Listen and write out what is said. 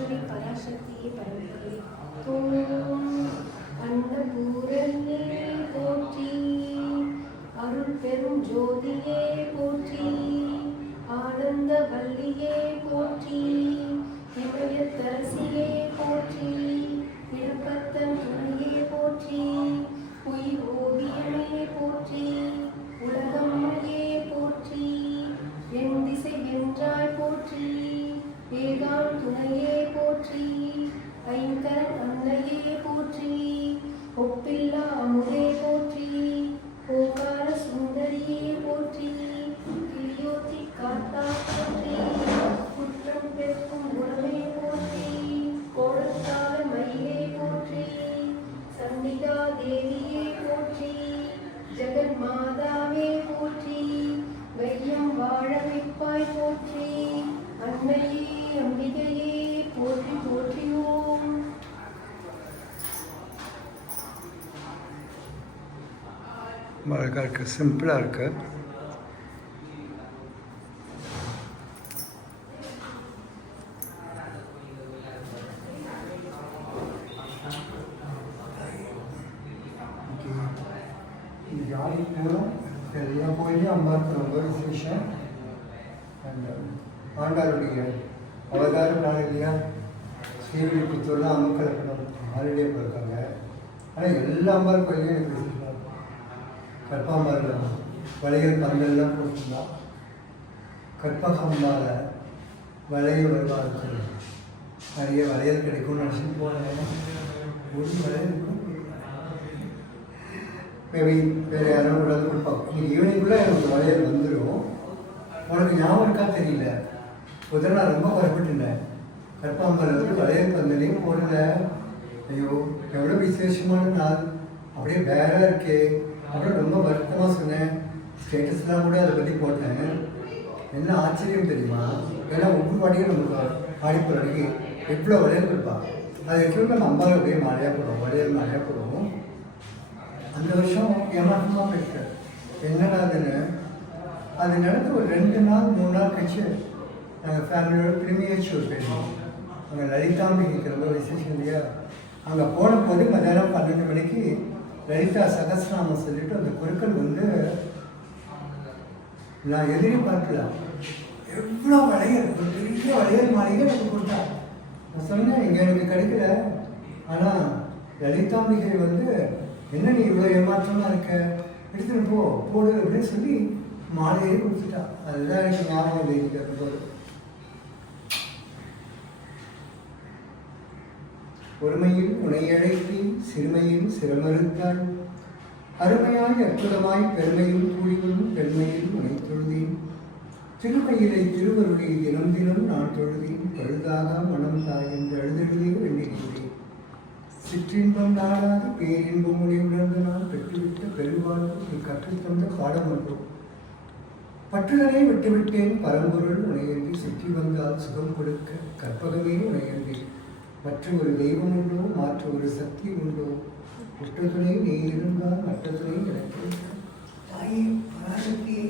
ஈஸ்வரி பராசக்தியே பரம்பரை தோம் அன்னபூரணியே போற்றி, அருள் பெரும் ஜோதியே போற்றி, ஆனந்த வல்லியே போற்றி, இமயத்தரசியே போற்றி, இடுப்பத்தன் துணியே போற்றி, உயிர் ஓவியமே போற்றி, உலகம்மையே போற்றி, என் திசை வென்றாய் போற்றி, ஏகான் துணையே போற்றி, ஐங்கரன் அன்னையே போற்றி, ஒப்பில்லா அமுதே போற்றி, ஓகார சுந்தரியே போற்றி, கிளியோத்தி காத்தா போற்றி, குற்றம் பெருக்கும் குணமே போற்றி, கோடத்தால மயிலே போற்றி, சந்திகா தேவியே போற்றி, ஜெகன் மாதாவே போற்றி, வையம் வாழ வைப்பாய் போற்றி, அன்னையே அம்பிகையே போற்றி போற்றியோம். அழகாக இருக்கு, சிம்பிளாக இருக்கு. ஜாலி பூரம் எல்லா கோயிலையும் அம்மாவுக்கு ரொம்ப விசேஷம். அண்ட் ஆண்டாருடைய அவதாரம் நாள் இல்லையா, ஸ்ரீவில்லிபுத்தூர்லாம் அம்மக்கலப்படம் ஹாலிடே போயிருக்காங்க. ஆனால் எல்லா அம்பார் கோயிலையும் எனக்கு விசேஷம் இருக்கும். கற்பாம்பார் வளையல் பந்தல்லாம் போட்டுருந்தா, கற்பகம்பால வளையல் வருவார்கள், நிறைய வளையல் கிடைக்கும்னு நினச்சிட்டு போனேன். ஒரு வளையல் இருக்கும், மேபி வேறு யாரும் விடாது கொடுப்பாங்க. இன்னைக்கு ஈவினிங்குள்ளே எனக்கு வளையல் வந்துடும். உனக்கு ஞாபகம் இருக்கா தெரியல, முதல்ல நான் ரொம்ப குறைப்பட்டுட்டேன். கற்பாம்பல் வந்து வளையல் பந்தலையும் போடல. ஐயோ எவ்வளோ விசேஷமான நாள், அப்படியே வேற இருக்கே அப்படின்னு ரொம்ப வருத்தமாக சொன்னேன். ஸ்டேட்டஸ்லாம் கூட அதை பற்றி போட்டேன். என்ன ஆச்சரியம் தெரியுமா, ஏன்னா ஒவ்வொரு வாட்டியும் நமக்கு ஆடிப்போகிற அன்றைக்கி எவ்வளோ வளையல் கொடுப்பாங்க. அது எப்படி நம்ம அம்பாவை அப்படியே மழையாக போடுவோம், வளையல் மழையாக போடுவோம். அந்த வருஷம் ஏமாற்றமாக போயிட்டேன். என்னடா அது நடந்து ஒரு 2 நாள் 3 நாள் கழிச்சு நாங்கள் ஃபேமிலியோட பிரிமியேச்சூர் போயிருந்தோம். அங்கே லலிதாம்பிகைக்கு ரொம்ப விசேஷம் இல்லையா. அங்கே போன போது மதியானம் 12 மணிக்கு லலிதா சகஸ்ரநாமம் சொல்லிட்டு அந்த குருக்கள் வந்து நான் எதிர்பார்க்கல, எவ்வளோ வளையல், ஒரு பெரிய வளையல் மாளிகை எனக்கு கொடுத்தா. நான் சொன்னேன் இங்கே எனக்கு கிடைக்கல, ஆனால் லலிதாம்பிகை வந்து என்ன நீ இவ்வளோ ஏமாற்றமாக இருக்க, எடுத்துகிட்டு போடு அப்படின்னு சொல்லி மாலையே கொடுத்துட்டா. அதுதான் எனக்கு ஞாபகம் வைக்கிறது போது. ஒருமையில் உனை அழைத்தி சிறுமையில் சிரமறுத்தாள், அருமையாய் அற்புதமாய் பெருமையில் கூடிவரும் பெருமையில் உனை தொழுதேன், திருமையிலை திருவருளை தினம் தினம் நான் தொழுதேன், பழுதாக மனம் தாய் என்று அழுதெழுதே வேண்டியிருக்கிறேன். சிற்றின்பம் நாடாது பேரின்பம் மொழி உணர்ந்து நான் பெற்றுவிட்ட பெருவாழ்வு நீ கற்றுத்தந்த பாடம் ஒன்றும், பற்றுதலை விட்டுவிட்டேன் பரம்பொருள் உனையன்றி, சுற்றி வந்தால் சுகம் கொடுக்க கற்பகமே உனையன்றி, மற்ற ஒரு தெய்வம் உண்டோ மாற்ற ஒரு சக்தி உண்டோ, குற்றத்துணை நீ இருந்தால் மற்றத்துணை எனக்கு தாயே பராசக்தியே